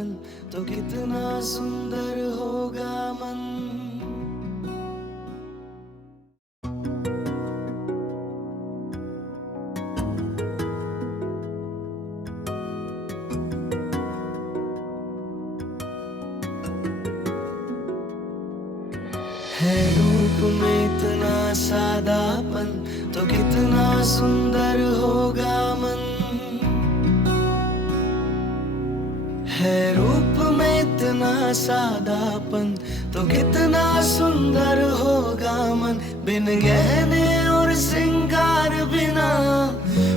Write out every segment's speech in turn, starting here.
सादापन तो कितना सुंदर होगा मन। है रूप में इतना सादापन तो कितना सुंदर होगा मन। है रूप में इतना सादापन तो कितना सुंदर होगा मन। बिन गहने और श्रृंगार बिना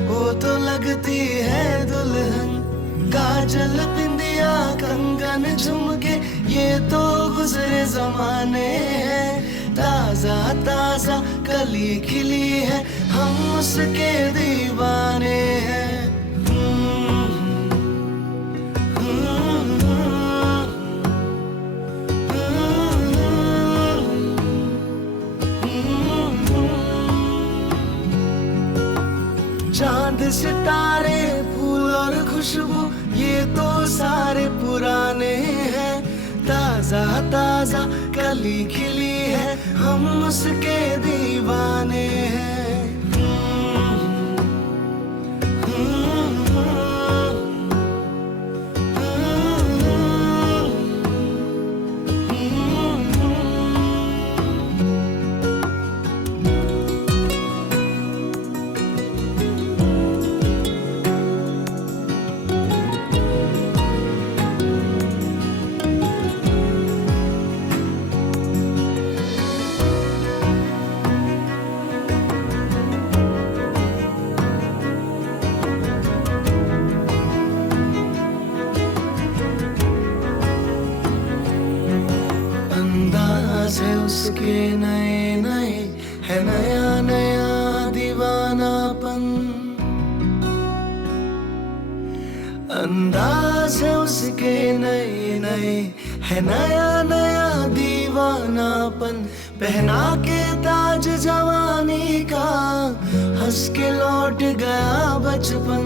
वो तो लगती है दुल्हन। काजल बिंदिया कंगन झुमके ये तो गुजरे जमाने हैं। ताजा ताजा कली खिली है हम उसके दीवाने हैं। चांद सितारे फूल और खुशबू ये तो सारे पुराने हैं। ताजा ताजा कली खिली है हम उसके दीवाने हैं। अंदाज है उसके नए नए है नया नया दीवानापन। अंदाज है उसके नए नए है नया नया दीवानापन। पहना के ताज जवानी का हंस के लौट गया बचपन।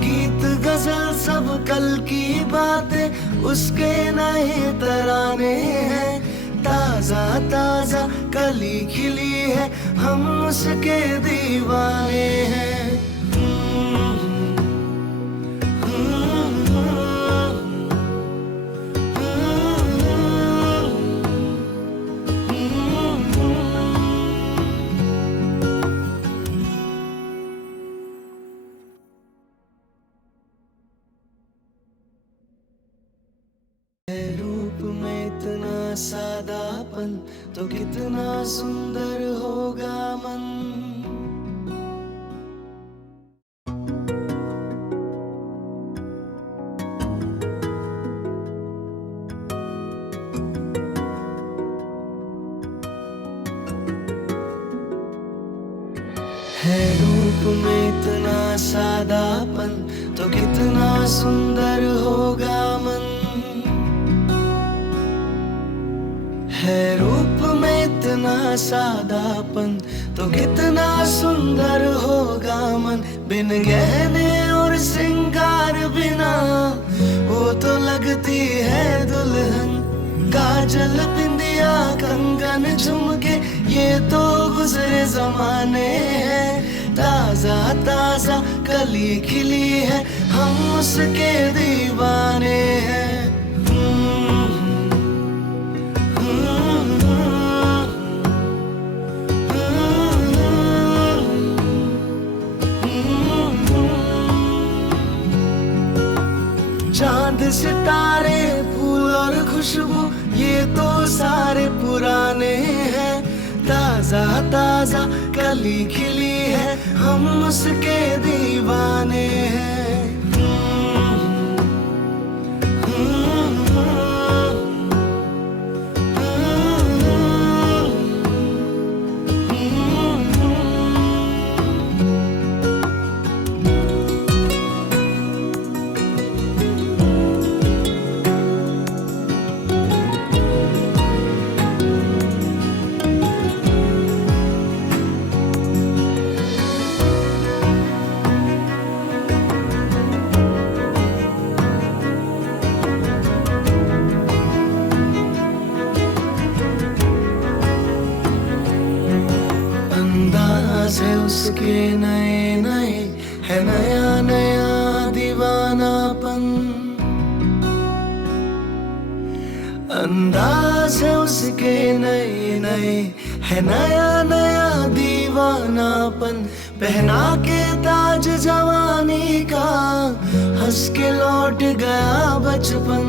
गीत गजल सब कल की बातें उसके नए तराने हैं। ताजा ताजा कली खिली है हम उसके दीवाने हैं। रूप में इतना सादापन तो कितना सुंदर होगा मन। है रूप में इतना सादापन तो कितना सुंदर होगा मन। है रूप में इतना सादापन तो कितना सुंदर होगा मन। बिन गहने और श्रृंगार बिना वो तो लगती है दुल्हन। काजल बिंदिया कंगन झुमके ये तो गुजरे जमाने हैं। ताजा ताजा कली खिली है हम उसके दीवाने हैं। चांद सितारे फूल और खुशबू ये तो सारे पुराने हैं। ताजा ताजा कली खिली है हम उसके दीवाने हैं। उसके नए नए है नया नया दीवानापन। अंदाज है उसके नए नए है नया नया दीवानापन। पहना के ताज जवानी का हंस के लौट गया बचपन।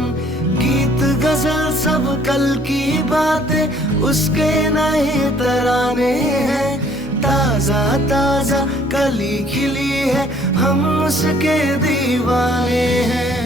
गीत गजल सब कल की बातें उसके नए तराने हैं। ताजा ताजा कली खिली है हम उसके दीवाने हैं।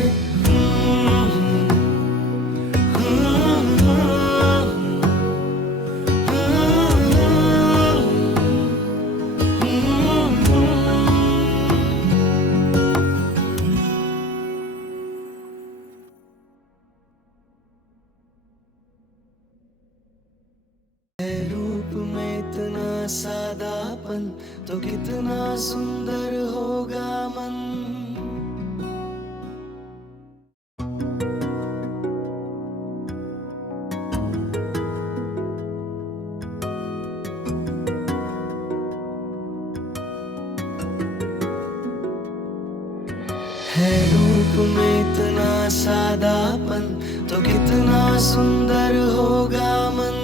रूप में इतना सादापन तो कितना सुंदर होगा मन। है रूप में इतना सादापन तो कितना सुंदर होगा मन।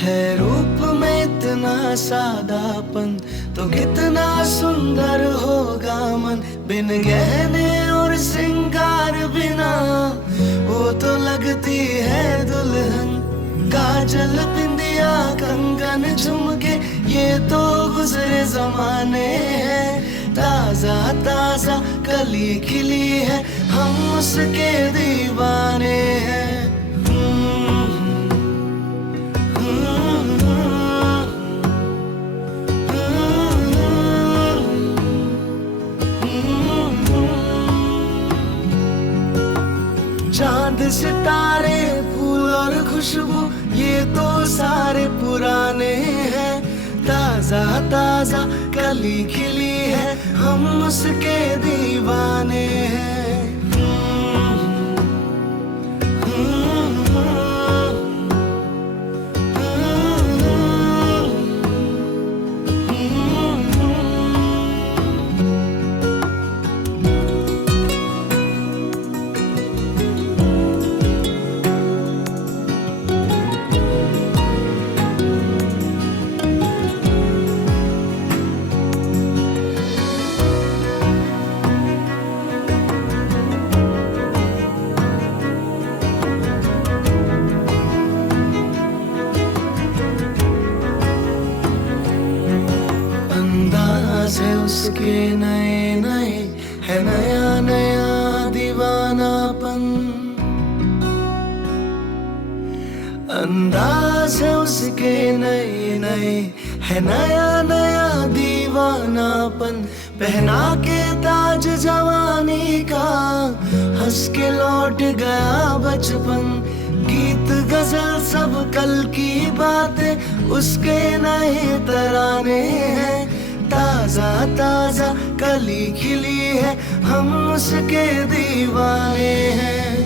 है रूप में इतना सादापन तो कितना सुंदर होगा मन। बिन गहने और श्रृंगार बिना वो तो लगती है दुल्हन। काजल बिंदिया कंगन झुमके ये तो गुजरे जमाने हैं। ताजा ताजा कली खिली है हम उसके दीवाने हैं। चांद सितारे फूल और खुशबू ये तो सारे पुराने हैं। ताजा ताजा कली खिली है हम उसके दीवाने हैं। अंदाज है उसके नए नए है नया नया दीवानापन। अंदाज है उसके नए नए है नया नया दीवानापन। पहना के ताज जवानी का हंस के लौट गया बचपन। गीत गजल सब कल की बातें उसके नए तराने हैं। ताजा ताजा कली खिली है हम उसके दीवाने हैं।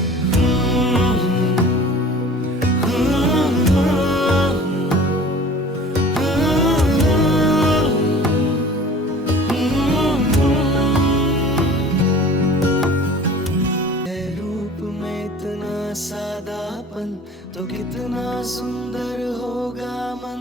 रूप में इतना सादापन तो कितना सुंदर होगा मन।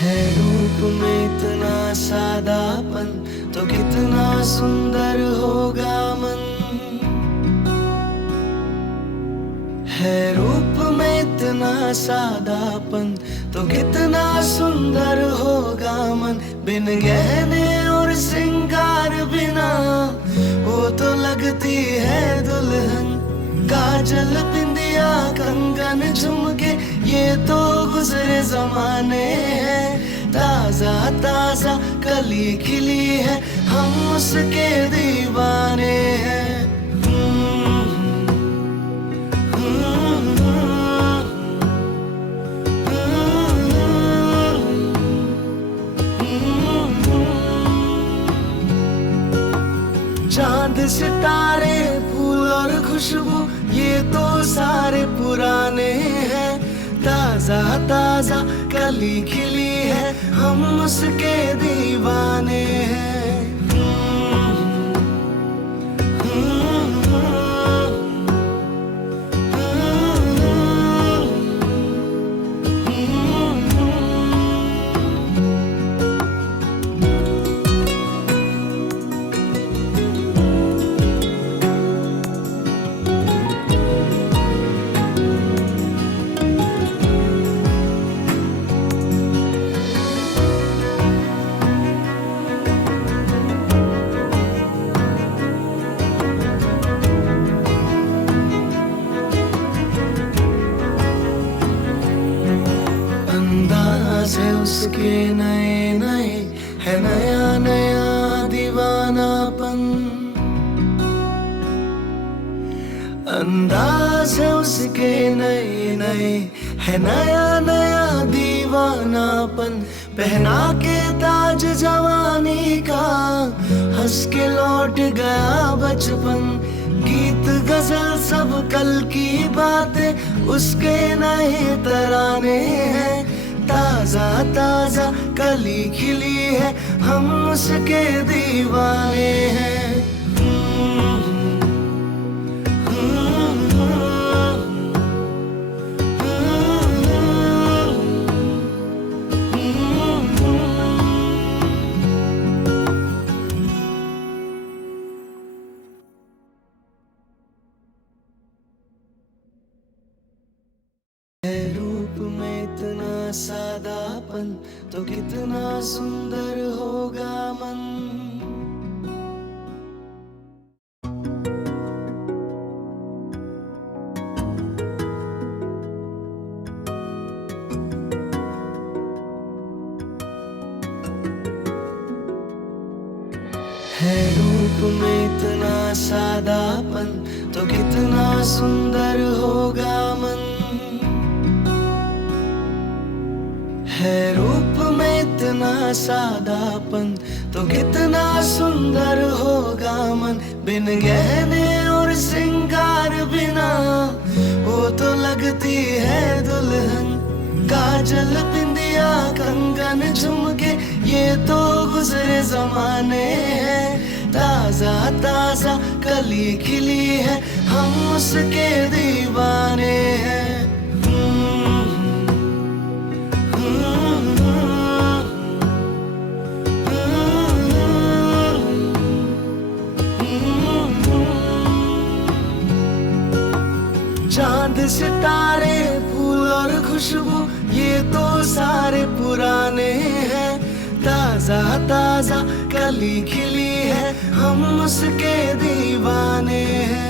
है रूप में इतना सादापन तो कितना सुंदर होगा मन। है रूप में इतना सादापन तो कितना सुंदर होगा मन। बिन गहने और श्रृंगार बिना वो तो लगती है दुल्हन। काजल बिंदिया कंगन झुमके ये तो गुजरे जमाने हैं। ताजा ताजा कली खिली है हम उसके दीवाने हैं। चांद सितारे फूल और खुशबू ये तो सारे पुराने हैं। ताजा ताजा कली खिली है, हम उसके दीवाने हैं। अंदाज है उसके नए नए, है नया नया दीवानापन। अंदाज है उसके नए नए, है नया नया दीवानापन। पहना के ताज जवानी का, हंस के लौट गया बचपन। गीत गजल सब कल की बातें, उसके नए तराने हैं। ताजा ताजा कली खिली है, हम उसके दीवाने हैं। रूप में इतना सादापन, तो कितना सुंदर होगा मन। है रूप में इतना सादापन, तो कितना सुंदर होगा मन। है रूप में इतना सादापन, तो कितना सुंदर होगा मन। बिन गहने और श्रृंगार बिना, वो तो लगती है दुल्हन। काजल बिंदिया कंगन झुमके, ये तो गुजरे जमाने हैं। ताजा ताजा कली खिली है, हम उसके दीवाने हैं। चांद सितारे फूल और खुशबू ये तो सारे पुराने हैं। ताजा ताजा कली खिली है, हम उसके दीवाने हैं।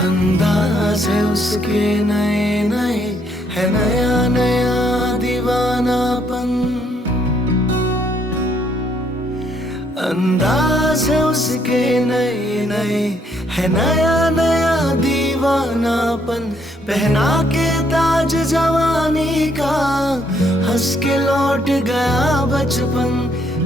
अंदाज है उसके नए नए, है नया नया दीवानापन। अंदाज है उसके नए नए, है नया नया दीवानापन। पहना के ताज जवानी का, हंस के लौट गया बचपन।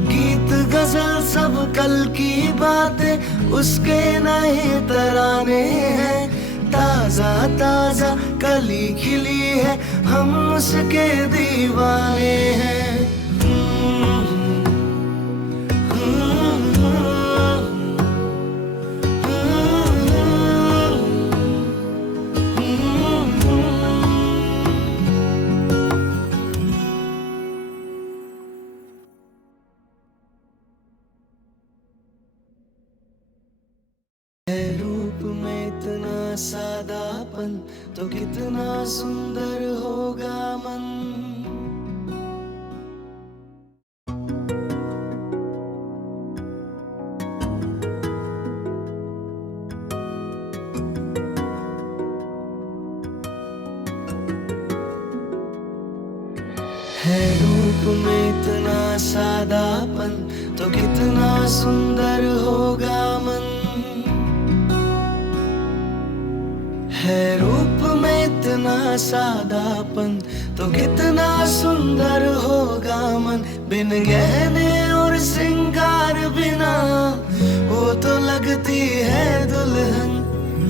गीत गजल सब कल की बातें, उसके नए तराने हैं। ताजा ताजा कली खिली है, हम उसके दीवाने हैं। रूप में इतना सा सादापन तो कितना सुंदर होगा मन। है रूप में इतना सादापन तो कितना सुंदर होगा मन। है रूप में इतना सादापन तो कितना सुंदर होगा मन। बिन गहने और श्रृंगार बिना वो तो लगती है दुल्हन।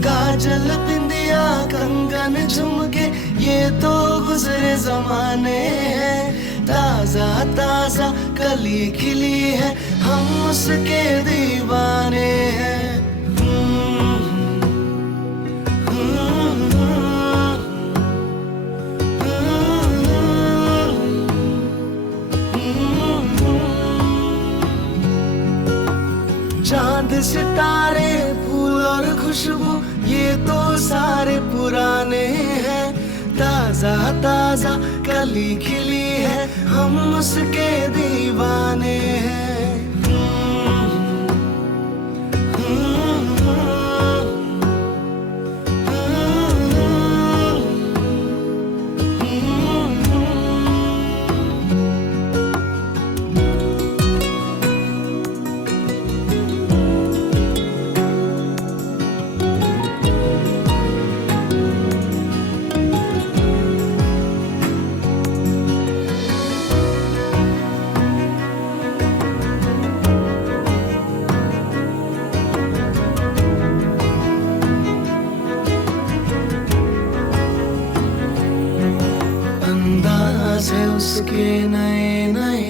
काजल बिंदिया कंगन झुमके ये तो गुजरे जमाने हैं। ताजा ताजा कली खिली है हम उसके दीवाने हैं। चांद सितारे फूल और खुशबू ये तो सारे पुराने हैं। ताजा ताजा कली खिली है हम उसके दीवाने हैं। अंदाज है उसके नए नए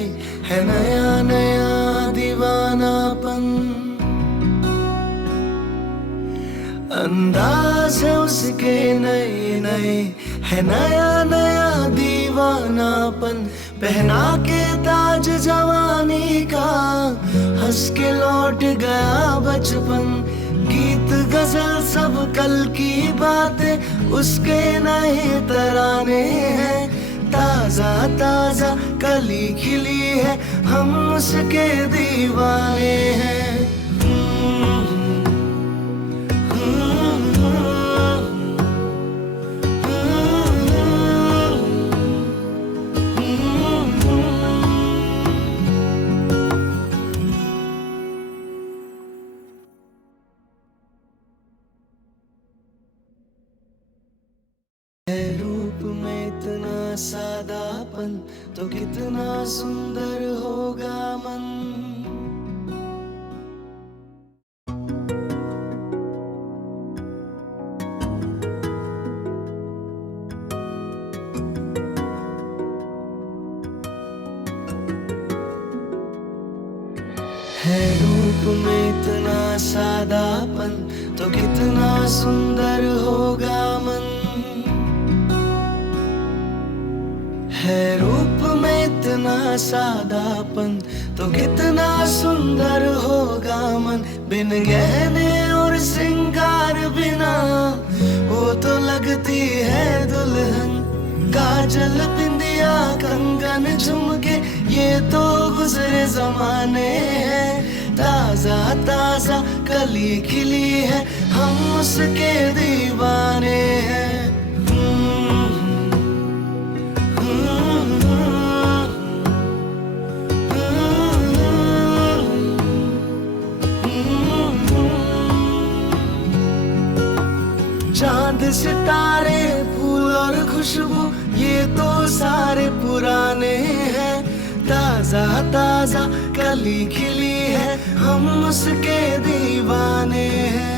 है नया नया दीवानापन। अंदाज है उसके नए नए है नया नया दीवानापन। पहना के ताज जवानी का हंस के लौट गया बचपन। गीत गजल सब कल की बातें उसके नए तराने हैं। ताजा ताजा कली खिली है हम उसके दीवाने हैं। रूप में इतना सादापन तो कितना सुंदर होगा मन। है रूप में इतना सादापन तो कितना सुंदर होगा मन। है रूप में इतना सादापन तो कितना सुंदर होगा मन। बिन गहने और श्रृंगार बिना वो तो लगती है दुल्हन। काजल बिंदिया कंगन झुमके ये तो गुजरे जमाने हैं। ताजा ताजा कली खिली है हम उसके दीवाने हैं। चांद सितारे फूल और खुशबू ये तो सारे पुराने हैं। ताजा ताजा कली खिली है हम उसके दीवाने हैं।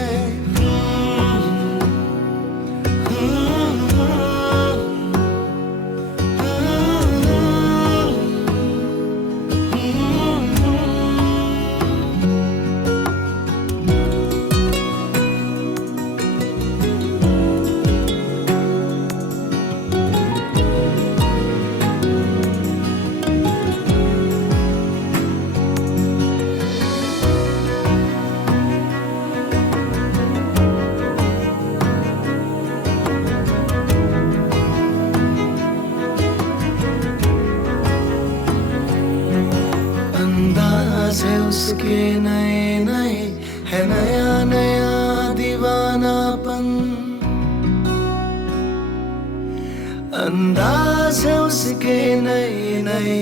उसके नए नए है नया नया दीवानापन। अंदाज है उसके नए नए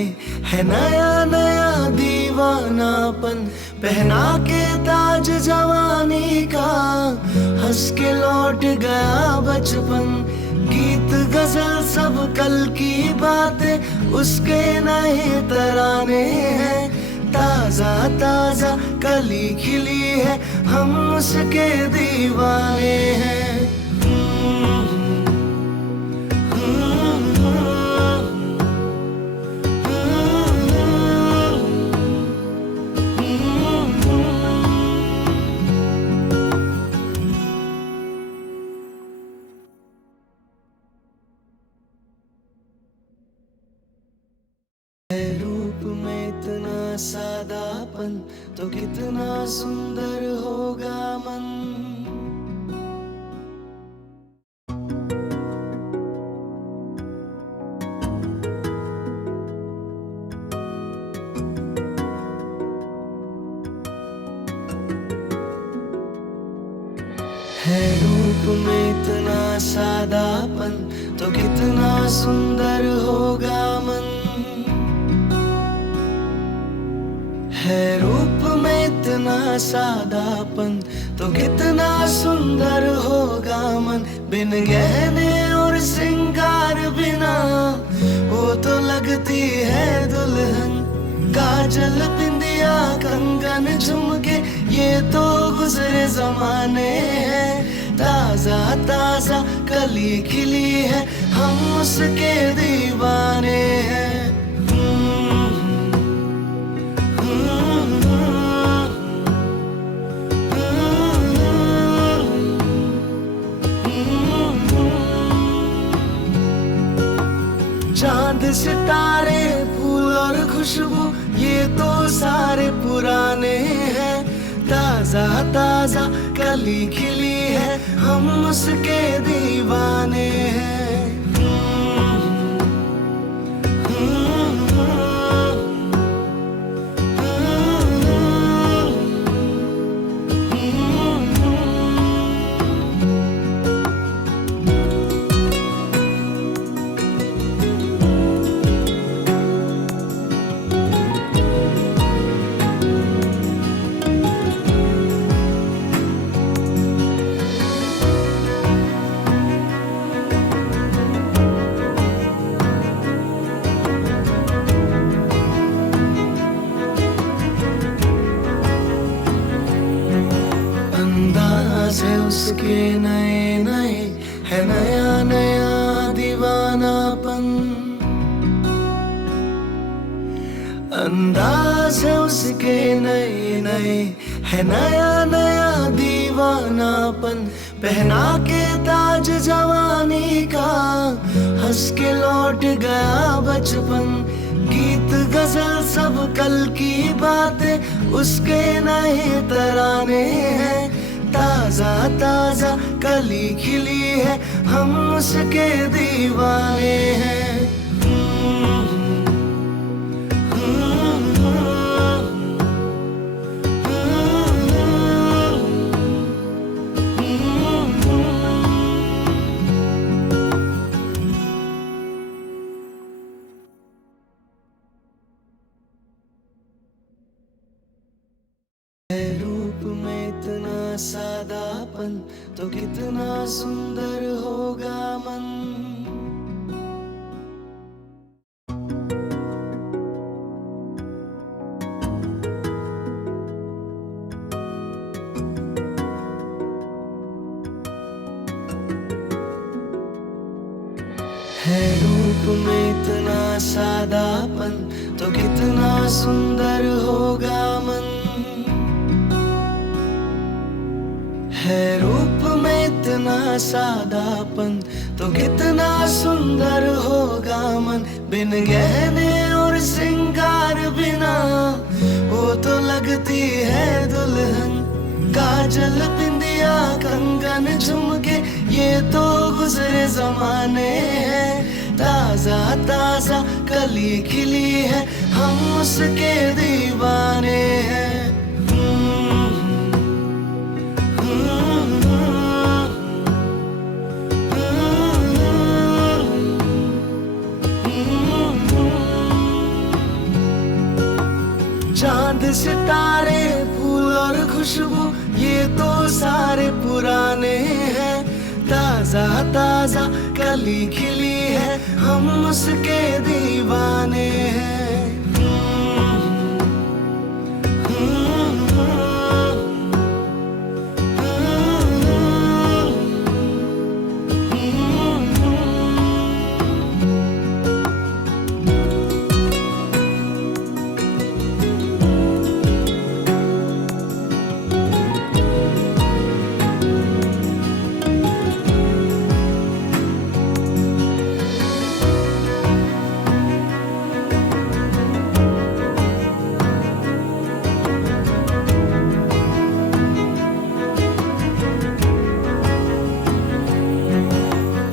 है नया नया दीवानापन। पहना के ताज जवानी का हंस के लौट गया बचपन। गीत गजल सब कल की बातें उसके नए तराने हैं। ताजा ताजा कली खिली है हम उसके दीवाने हैं। रूप में इतना सादापन तो कितना सुंदर होगा मन। है रूप में इतना सादापन तो कितना सुंदर होगा मन। है रूप में इतना सादापन तो कितना सुंदर होगा मन। बिन गहने और श्रृंगार बिना वो तो लगती है दुल्हन। काजल बिंदिया कंगन झुमके ये तो गुजरे जमाने हैं। ताजा ताजा कली खिली है हम उसके दीवाने हैं। चांद सितारे फूल और खुशबू ये तो सारे पुराने हैं। ताजा ताजा कली खिली है हम उसके दीवाने हैं। अंदाज है उसके नए नए है नया नया दीवानापन। अंदाज है उसके नए नए है नया नया दीवानापन। पहना के ताज जवानी का हंस के लौट गया बचपन। गीत गजल सब कल की बातें उसके नए तराने हैं। ताजा ताजा कली खिली है हम उसके दीवाने हैं। रूप में इतना सादापन तो कितना सुंदर होगा मन। है रूप में इतना सादापन तो कितना सुंदर होगा मन। है रूप में इतना सादापन तो कितना सुंदर होगा मन। बिन गहने और श्रृंगार बिना वो तो लगती है दुल्हन। काजल बिंदिया कंगन झुमके ये तो गुजरे जमाने हैं। ताजा ताजा कली खिली है हम उसके दीवाने हैं। सितारे फूल और खुशबू ये तो सारे पुराने हैं। ताजा ताजा कली खिली है, हम उसके दीवाने हैं।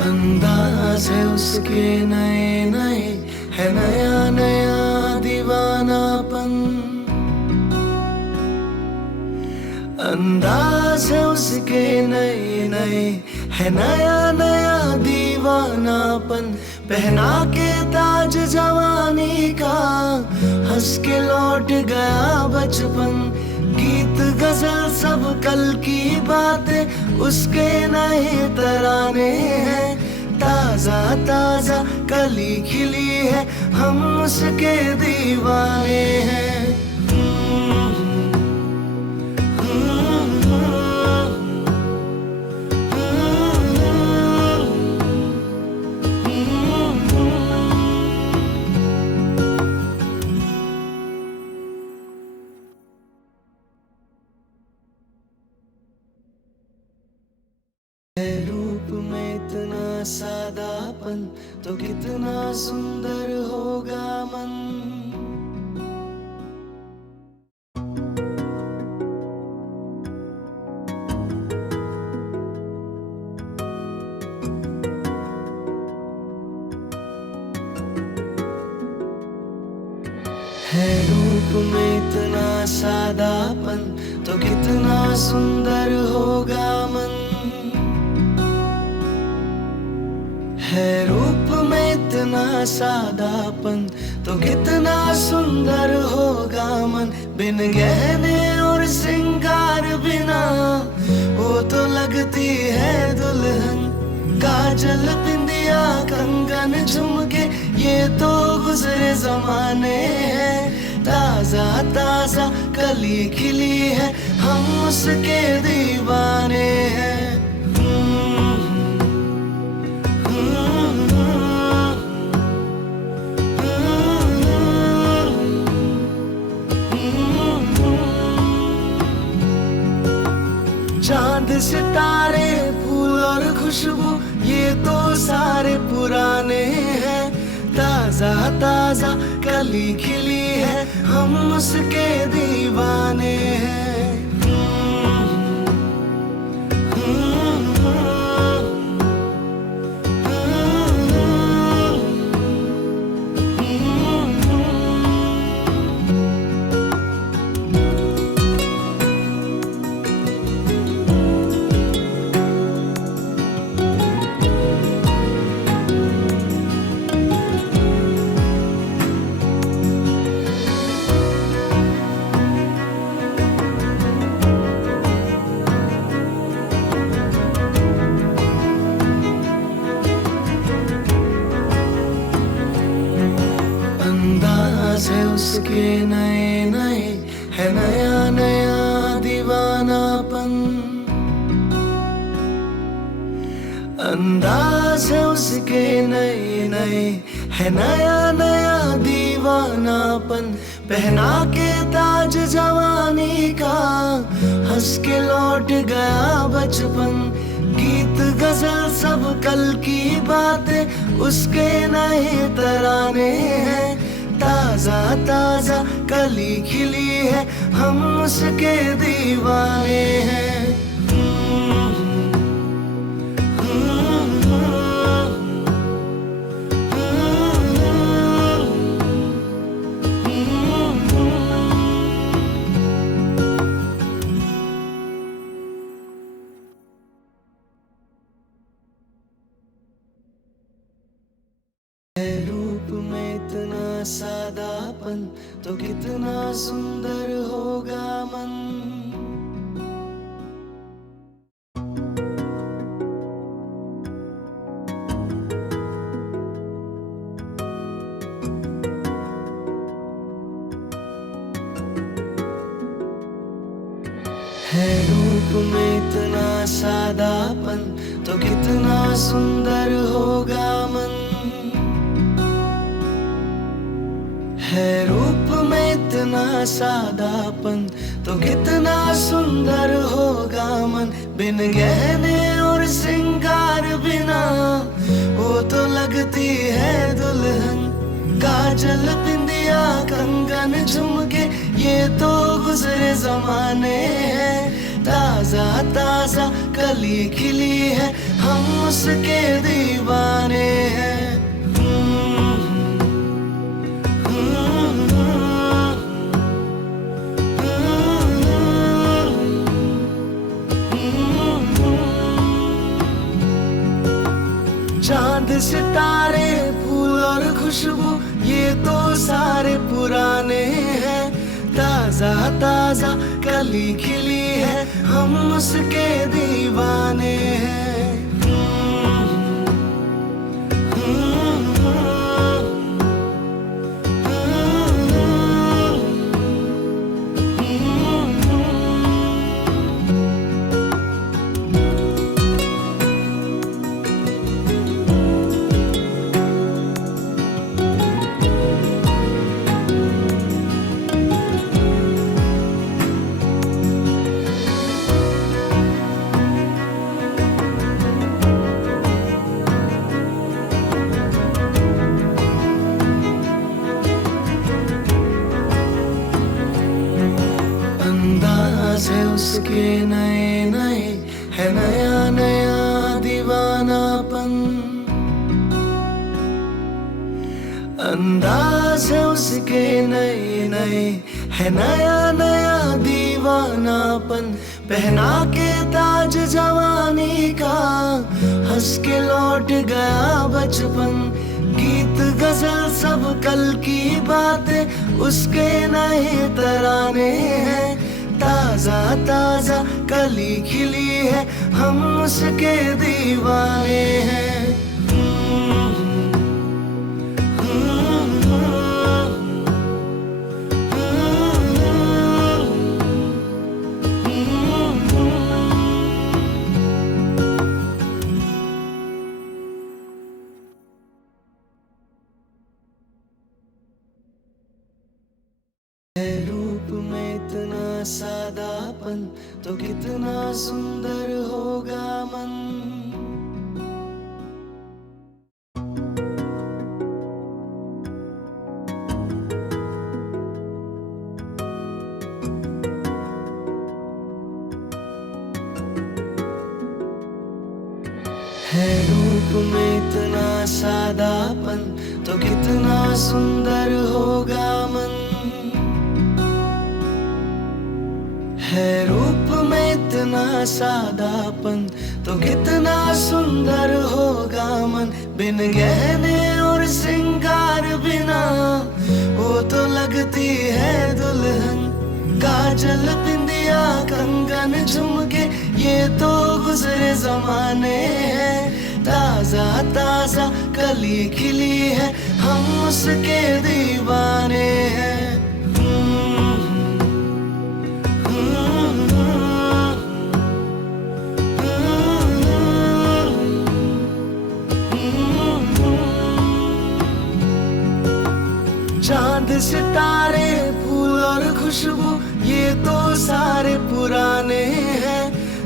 अंदाज है उसके नए नए, है नया नया दीवानापन। अंदाज है उसके नए नए, है नया नया दीवानापन। पहना के ताज जवानी का, हंस के लौट गया बचपन। गीत गजल सब कल की बातें, उसके नए तराने हैं। ताजा ताजा कली खिली है, हम उसके दीवाने हैं। रूप में इतना सादापन, तो कितना सुंदर होगा मन। है रूप में इतना सादापन, तो कितना सुंदर होगा मन। है रूप में इतना सादापन, तो कितना सुंदर होगा मन। बिन गहने और श्रृंगार बिना वो तो लगती है दुल्हन। काजल बिंदिया कंगन झुमके ये तो गुजरे जमाने हैं। ताजा ताजा कली खिली है, हम उसके दीवाने हैं। चांद सितारे फूल और खुशबू ये तो सारे पुराने हैं। ताजा ताजा कली खिली है, हम उसके दीवाने हैं। अंदाज है उसके नए नए, है नया नया दीवानापन। अंदाज है उसके नए नए, है नया नया दीवानापन। पहना के ताज जवानी का, हंस के लौट गया बचपन। गीत गजल सब कल की बातें, उसके नए तराने हैं। ताजा ताजा कली खिली है, हम उसके दीवाने हैं। रूप में इतना सादापन, तो कितना सुंदर होगा मन। है रूप में इतना सादापन तो कितना सुंदर होगा मन। है रूप में इतना सादापन तो कितना सुंदर होगा मन। बिन गहने और श्रृंगार बिना वो तो लगती है दुल्हन। काजल बिंदिया कंगन झुमके ये तो गुजरे जमाने हैं। ताजा ताजा कली खिली है हम उसके दीवाने हैं। चांद सितारे फूल और खुशबू ये तो सारे पुराने हैं। ताजा ताजा कली खिली है हम उसके दीवाने हैं। अंदाज है उसके नए नए है नया नया दीवानापन। अंदाज है उसके नए नए है नया नया दीवानापन। पहना के ताज जवानी का हंस के लौट गया बचपन। गीत गजल सब कल की बातें उसके नए तराने हैं। ताजा ताजा कली खिली है हम उसके दीवाने हैं। रूप में इतना सादापन तो कितना सुंदर होगा मन। है रूप में इतना सादापन तो कितना सुंदर होगा मन। है रूप में इतना सादापन तो कितना सुंदर होगा मन। बिन गहने और श्रृंगार बिना वो तो लगती है दुल्हन। काजल बिंदिया कंगन झुमके ये तो गुजरे जमाने हैं। ताजा ताजा कली खिली है हम उसके दीवाने हैं। चांद सितारे फूल और खुशबू ये तो सारे पुराने हैं।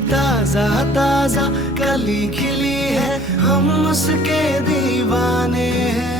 ताजा ताजा कली खिली है हम उसके दीवाने हैं।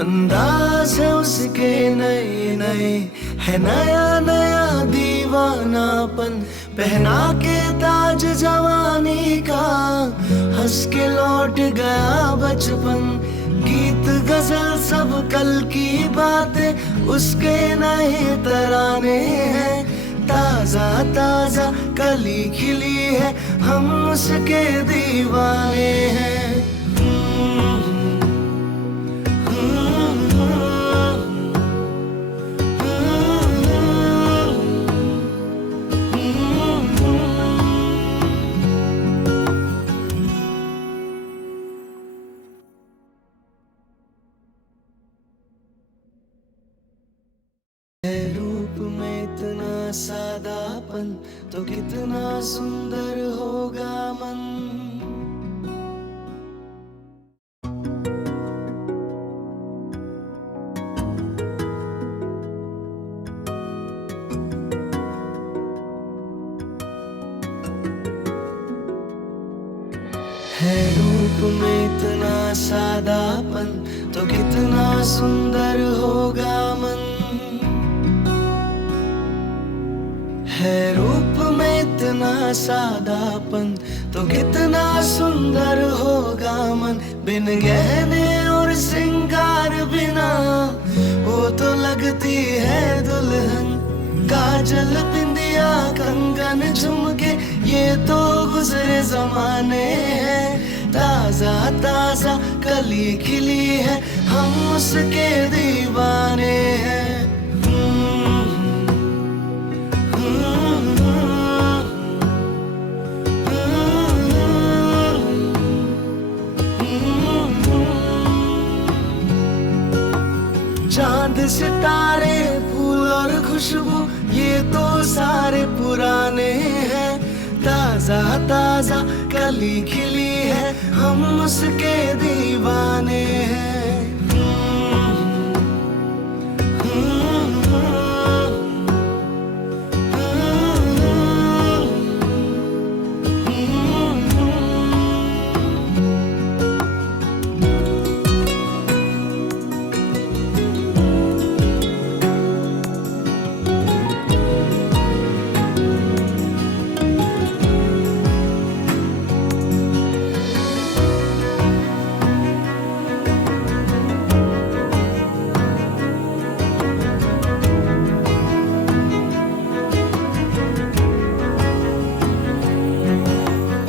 अंदाज है उसके नए नए, है नया नया दीवानापन, पहना के ताज जवानी का, हंस के लौट गया बचपन। गीत गजल सब कल की बातें, उसके नए तराने हैं। ताजा ताजा कली खिली है, हम उसके दीवाने हैं। रूप में इतना सादापन, तो कितना सुंदर होगा मन। है रूप में इतना सादापन, तो कितना सुंदर होगा मन। है रूप में इतना सादापन, तो कितना सुंदर होगा मन। बिन गहने और श्रृंगार बिना वो तो लगती है दुल्हन। काजल बिंदिया कंगन झुमके, ये तो गुजरे जमाने हैं। ताजा ताजा कली खिली है, हम उसके दीवाने हैं। चांद सितारे फूल और खुशबू, ये तो सारे पुराने हैं। ताजा ताजा कली खिली है, हम उसके दीवाने हैं।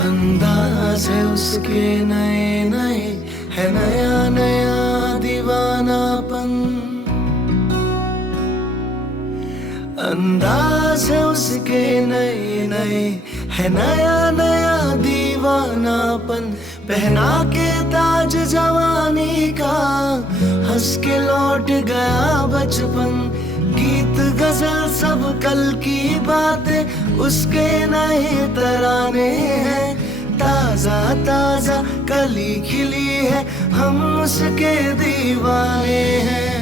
अंदाज है उसके नए नए, है नया नया दीवानापन। अंदाज है उसके नए नए, है नया नया दीवानापन, पहना के ताज जवानी का, हंस के लौट गया बचपन। गीत गजल सब कल की बातें, उसके नए तराने हैं। ताजा ताजा कली खिली है, हम उसके दीवाने हैं।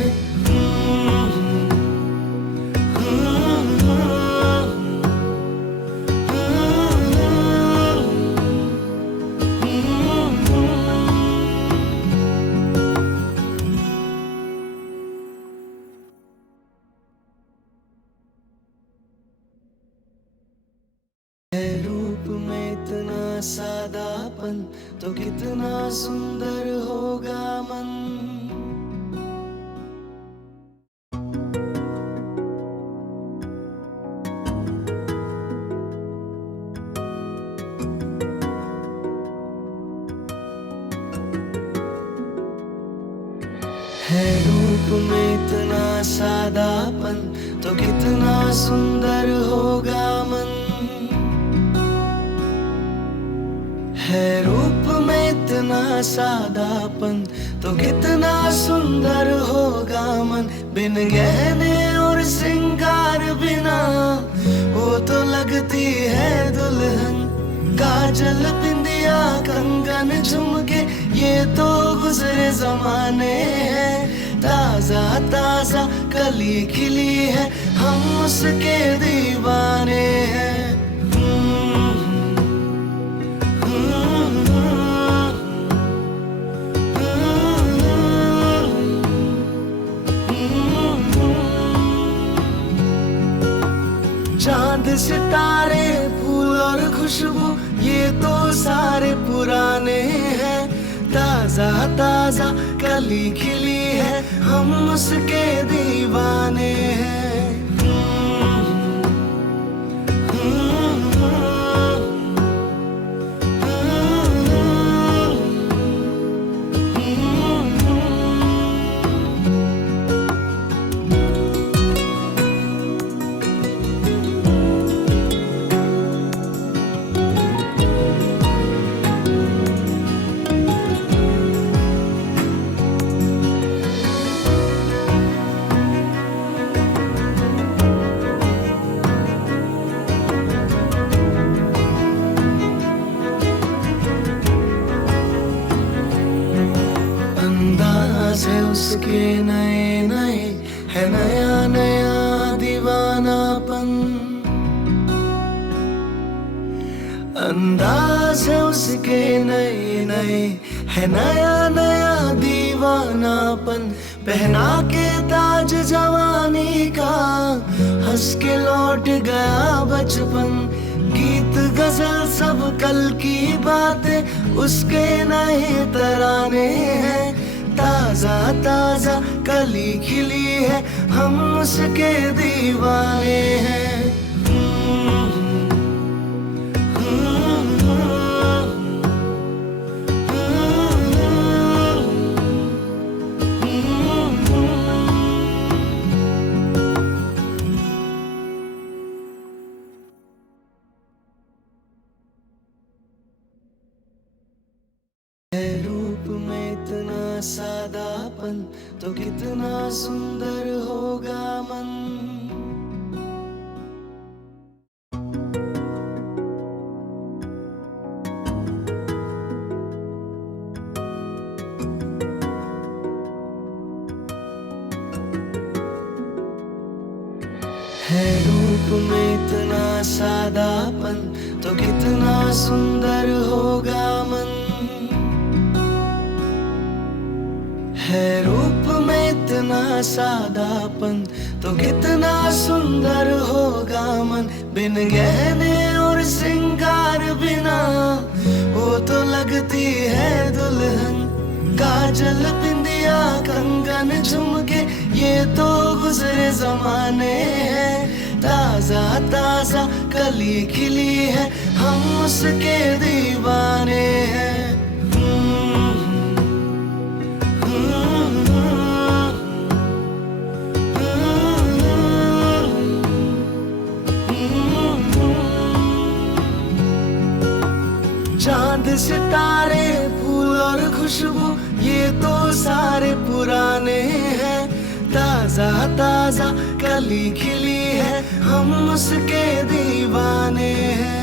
रूप में इतना सादापन, तो कितना सुंदर होगा मन। है रूप में इतना सादापन, तो कितना सुंदर होगा मन। है रूप में इतना सादापन, तो कितना सुंदर होगा मन। बिन गहने और श्रृंगार बिना वो तो लगती है दुल्हन। काजल बिंदिया कंगन झुमके, ये तो गुजरे जमाने हैं। ताजा ताजा कली खिली है, हम उसके दीवाने हैं। ये तो सारे पुराने हैं। ताजा ताजा कली खिली है, हम उसके दीवाने हैं। अंदाज है उसके नए नए, है नया नया दीवानापन। अंदाज है उसके नए नए, है नया नया दीवानापन। पहना के ताज जवानी का, हंस के लौट गया बचपन। गीत गजल सब कल की बातें, उसके नए तराने हैं। ताजा ताजा कली खिली है, हम उसके दीवाने हैं। रूप में इतना सादापन, तो कितना सुंदर होगा मन। है रूप में इतना सादापन, तो कितना सुंदर होगा मन। है रूप में इतना सादापन, तो कितना सुंदर होगा मन। बिन गहने और श्रृंगार बिना, वो तो लगती है दुल्हन। काजल बिंदिया कंगन झुमके, ये तो गुजरे जमाने हैं। ताजा ताजा कली खिली है, हम उसके दीवाने हैं। चांद सितारे फूल और खुशबू, ये तो सारे पुराने हैं। ताजा ताजा कली खिली है, हम उसके दीवाने हैं।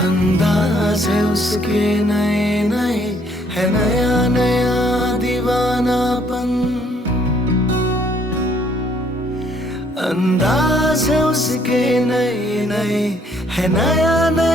अंदाज है उसके नए नए, है नया नया दीवानापन। अंदाज है उसके नए नए, है नया नया